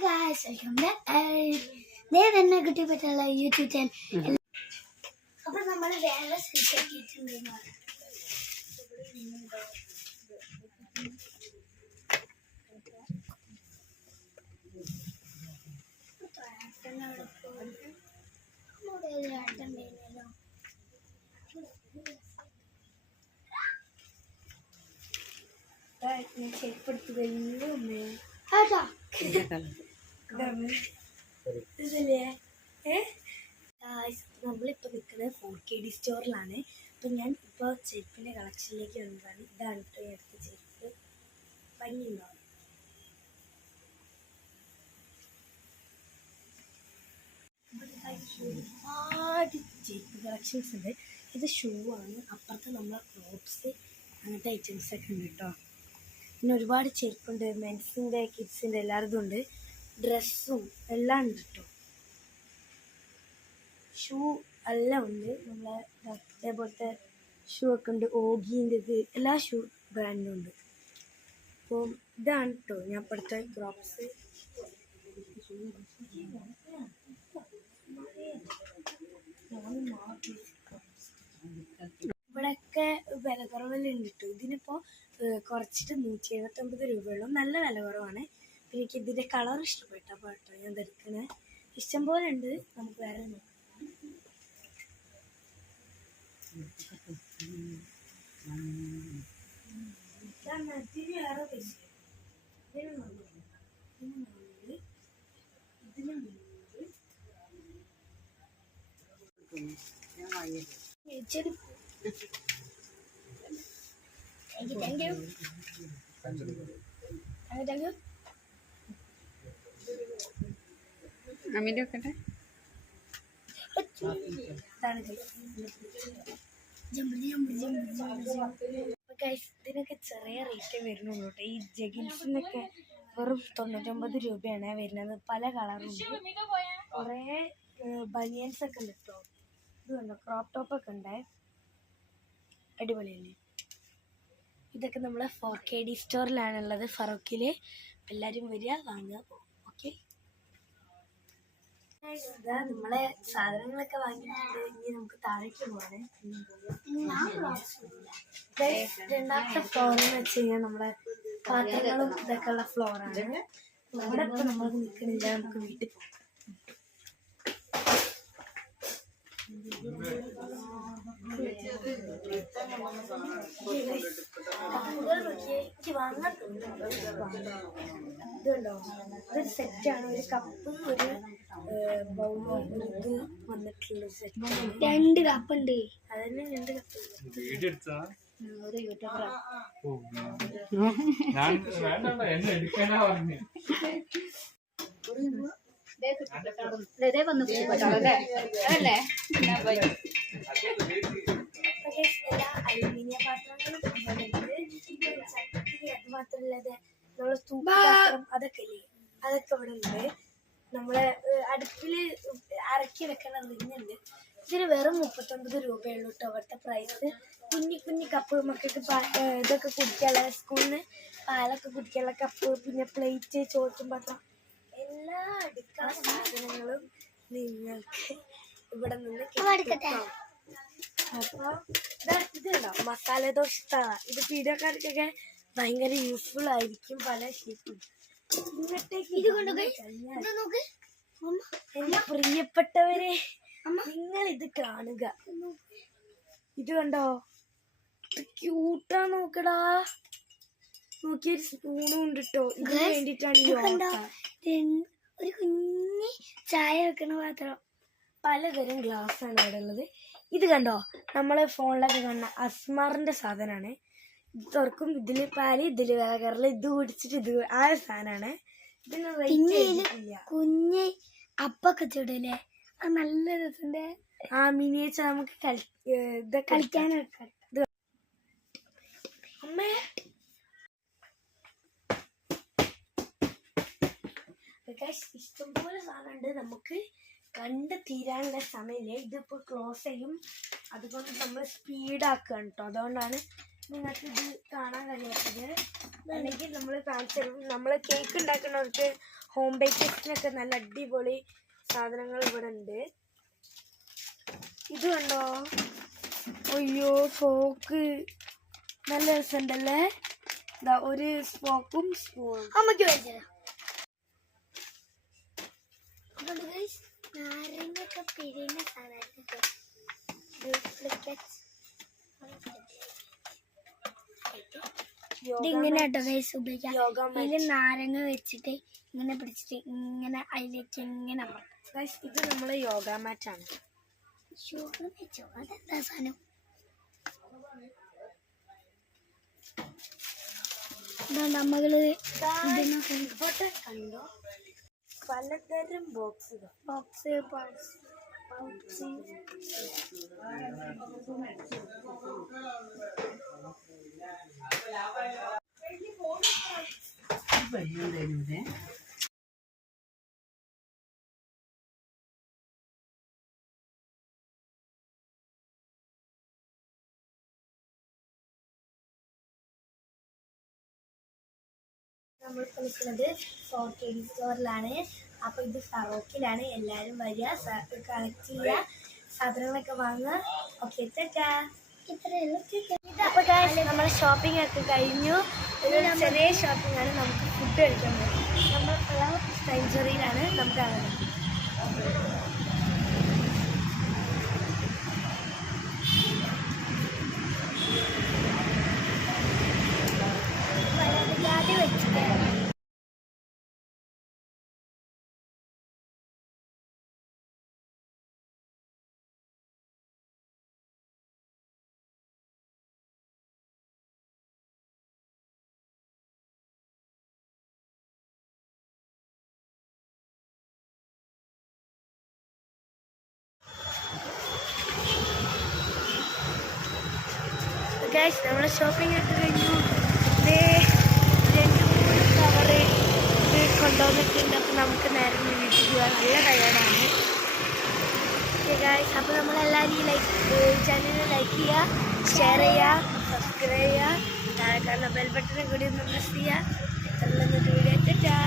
guys, welcome back. They തന്നെ കിട്ടി പറ്റുള്ള YouTube channel. അപ്പോൾ നമ്മൾ വേറെ സെറ്റാക്കിയിട്ടുണ്ട്. ചെരുപ്പെടുത്ത് വലിയ നമ്മളിപ്പോൾ നിൽക്കുന്നത് 4KD സ്റ്റോറിലാണ്. അപ്പം ഞാൻ ഇപ്പോൾ ചെരുപ്പിൻ്റെ കളക്ഷനിലേക്ക് വന്നതാണ്. ഇതാണ് കേട്ടോ അടുത്ത ചെരുപ്പ്. ഭംഗിയുണ്ടാവും. ഒരുപാട് ചെരുപ്പ് കളക്ഷൻസ് ഉണ്ട്. ഇത് ഷൂ ആണ്. അപ്പുറത്ത് നമ്മളെ ക്ലോത്ത്സ് അങ്ങനത്തെ ഐറ്റംസൊക്കെ ഉണ്ട് കേട്ടോ. പിന്നെ ഒരുപാട് ചെരുപ്പുണ്ട്. മെൻസിൻ്റെ കിഡ്സിൻ്റെ എല്ലാവരും ഉണ്ട്. ഡ്രസ്സും എല്ലാം ഉണ്ട് കേട്ടോ. ഷൂ എല്ലാം ഉണ്ട്. നമ്മളെ അതേപോലത്തെ ഷൂ ഒക്കെ ഉണ്ട്. ഓഗീൻ്റെത് എല്ലാ ഷൂ ബ്രാൻഡും ഉണ്ട്. അപ്പോൾ ഇതാണ് കേട്ടോ ഞാൻ ഇപ്പോഴത്തെ ക്രോപ്സ്. ഇവിടെയൊക്കെ വില കുറവെല്ലാം ഉണ്ട് കേട്ടോ. ഇതിനിപ്പോൾ കുറച്ചിട്ട് 179 രൂപയുള്ളൂ. നല്ല വില കുറവാണ്. പിന്നെ എനിക്ക് ഇതിൻ്റെ കളർ ഇഷ്ടപ്പെട്ടപ്പോൾ കേട്ടോ ഞാൻ ധരിക്കണേ. ഇഷ്ടം പോലെ ഉണ്ട്. നമുക്ക് വേറെ നോക്കാം. ഇതിന് വേറെ പൈസ. ഇതിന് 400, ഇതിന് 300. ചെടി Thank you. അമ്മേൻ്റെ വെക്കട്ടെ. ഇതിനൊക്കെ ചെറിയ റേറ്റ് വരുന്നുള്ളൂ കേട്ടോ. ഈ ജഗിൻസിനൊക്കെ വെറും 99 രൂപയാണ് വരുന്നത്. പല കളറുണ്ട്. കുറേ ബനിയൻസ് ഒക്കെ ഉണ്ട് കേട്ടോ. ഇത് കണ്ടോ, ക്രോപ്പ് ടോപ്പൊക്കെ ഉണ്ട്. അടിപൊളിയല്ലേ. ഇതൊക്കെ നമ്മൾ 4KD സ്റ്റോറിലാണുള്ളത്, ഫറൂഖിൽ. എല്ലാവരും വരിക, വാങ്ങുക. ഓക്കെ, ഇതാ നമ്മളെ സാധനങ്ങളൊക്കെ വാങ്ങിയിട്ടുണ്ട്. ഇനി നമുക്ക് താഴേക്ക് പോവാണ്. രണ്ടാമത്തെ ഫ്ലോർ എന്ന് വെച്ച് കഴിഞ്ഞാൽ നമ്മളെ പാത്രങ്ങളും ഇതൊക്കെ ഉള്ള ഫ്ലോറാണ്. ഇവിടെ ഇപ്പം നമ്മൾ നിൽക്കണില്ല. നമുക്ക് വീട്ടിൽ പോകാം. ഇതുണ്ടോ, ഇതൊരു സെറ്റാണ്. ഒരു കപ്പ്, ഒരു ബൗള്, ഒരു ഇത് വന്നിട്ടുള്ള സെറ്റ്. 2 കപ്പുണ്ട്. അതന്നെ 2 കപ്പ്. ഒരു യൂട്യൂബറാണ്. അലുമിനിയ പാത്രങ്ങളും അത് മാത്രമല്ല നമ്മളെ തൂക്കുപാത്രം അതൊക്കെ ഇല്ലേ, അതൊക്കെ ഇവിടെ ഉണ്ട്. നമ്മളെ അടുപ്പില് അരക്കി വെക്കണ റിഞ്ഞുണ്ട്. ഇതിന് വെറും 39 രൂപയുള്ളൂ കേട്ടോ അവിടുത്തെ പ്രൈസ്. കുഞ്ഞി കപ്പ്, മക്കൾക്ക് ഇതൊക്കെ കുടിക്കാനുള്ള, സ്കൂളിൽ നിന്ന് പാലൊക്കെ കുടിക്കാനുള്ള കപ്പ്, പിന്നെ പ്ലേറ്റ്, ചോറ്റും പാത്രം, എല്ലാ അടുക്കള സാധനങ്ങളും നിങ്ങൾക്ക് ഇവിടെ നിന്ന് കിട്ടും. അപ്പോൾ ഇതുണ്ടോ മസാല ദോശ തവ. ഇത് പീഡിയക്കാർക്കൊക്കെ ഭയങ്കര യൂസ്ഫുൾ ആയിരിക്കും. പല ഷേപ്പും. ഇങ്ങോട്ടേക്ക് എന്റെ പ്രിയപ്പെട്ടവരെ, നിങ്ങൾ ഇത് കാണുക. ഇത് കണ്ടോ, ക്യൂട്ടാ. നോക്കടാ, നോക്കിയൊരു സ്പൂണും ഉണ്ട് കേട്ടോ. ഇതിന് വേണ്ടിയിട്ടാണ്. ഒരു കുഞ്ഞി ചായ വെക്കണ പാത്രം. പലതരം ഗ്ലാസ് ആണ് ഇവിടെ ഉള്ളത്. ഇത് കണ്ടോ, നമ്മളെ ഫോണിലൊക്കെ കാണുന്ന അസ്മാറിന്റെ സാധനമാണ്. ഇത് തുറക്കും, ഇതില് പാല്, ഇതില് വേഗറില്, ഇത് കുടിച്ചിട്ട് ഇത് ആ സാധനമാണ്. ഇതിന് കുഞ്ഞ് അപ്പൊക്കെ ചൂടല്ലേ, അത് നല്ല രസന്റെ. ആ മിനിയേച്ചർ നമുക്ക് കളിക്കാനൊക്കെ. അമ്മേ, ഇഷ്ടംപോലെ സാധനമുണ്ട്. നമുക്ക് കണ്ട് തീരാനുള്ള സമയമില്ല. ഇതിപ്പോൾ ക്ലോസ് ചെയ്യും. അതുകൊണ്ട് നമ്മൾ സ്പീഡാക്കുകയാണ് കേട്ടോ. അതുകൊണ്ടാണ് നിങ്ങൾക്ക് ഇത് കാണാൻ കഴിയാത്തത്. അല്ലെങ്കിൽ നമ്മൾ കാണിച്ചു നമ്മൾ കേക്ക് ഉണ്ടാക്കുന്നവർക്ക് ഹോം ബേക്കേഴ്സിനൊക്കെ നല്ല അടിപൊളി സാധനങ്ങൾ ഇവിടെ ഉണ്ട്. ഇത് കണ്ടോ, അയ്യോ ഫോക്ക് നല്ല രസമുണ്ടല്ലേ. ഇതാ ഒരു ഫോക്കും സ്പൂണും അമ്മയ്ക്ക് വെച്ചത്. നാരങ്ങൊക്കെ പിരിയുന്ന ഇതിങ്ങനെ കേട്ടോ ഗൈസ് ഉപയോഗിക്കാം. ഇതിൽ നാരങ്ങ വെച്ചിട്ട് ഇങ്ങനെ പിടിച്ചിട്ട് ഇങ്ങനെ അതിലേക്ക് ഇങ്ങനെ ഗൈസ്. ഇത് നമ്മള് യോഗ മാറ്റാണ്. അതെന്താ സാധനം? നമ്മള് കണ്ടോ പലതരം ബോക്സ് പൗച്ച് നമ്മൾ കളിക്കുന്നത് ഫോർക്കേഡി സ്റ്റോറിലാണ്. അപ്പോൾ ഇത് ഫറോക്കിലാണ്. എല്ലാവരും വരിക, കളക്ട് ചെയ്യുക, സാധനങ്ങളൊക്കെ വാങ്ങുക. ഓക്കെ അപ്പോൾ നമ്മളെ ഷോപ്പിംഗ് ഒക്കെ കഴിഞ്ഞു. ഒരു ചെറിയ ഷോപ്പിംഗ് ആണ്. നമുക്ക് ഫുഡ് കഴിക്കാൻ പറ്റും. നമ്മൾ സെഞ്ചുറിയിലാണ് നമുക്ക് അങ്ങനെ. ഗൈസ് നമ്മളെ ഷോപ്പിംഗ് ഒക്കെ കഴിഞ്ഞു. 2-3 കവറ് കൊണ്ടുവന്നിട്ടുണ്ട്. അപ്പോൾ നമുക്ക് നേരെ വീട്ടിൽ പോകാൻ നല്ല ടയേർഡാണ്. ഓക്കെ ഗൈസ്, അപ്പോൾ നമ്മളെല്ലാവരും ചാനൽ ലൈക്ക് ചെയ്യുക, ഷെയർ ചെയ്യുക, സബ്സ്ക്രൈബ് ചെയ്യുക, താഴെ കാണുന്ന ബെൽ ബട്ടനും കൂടി ഒന്ന് പ്രസ് ചെയ്യുക. വീഡിയോ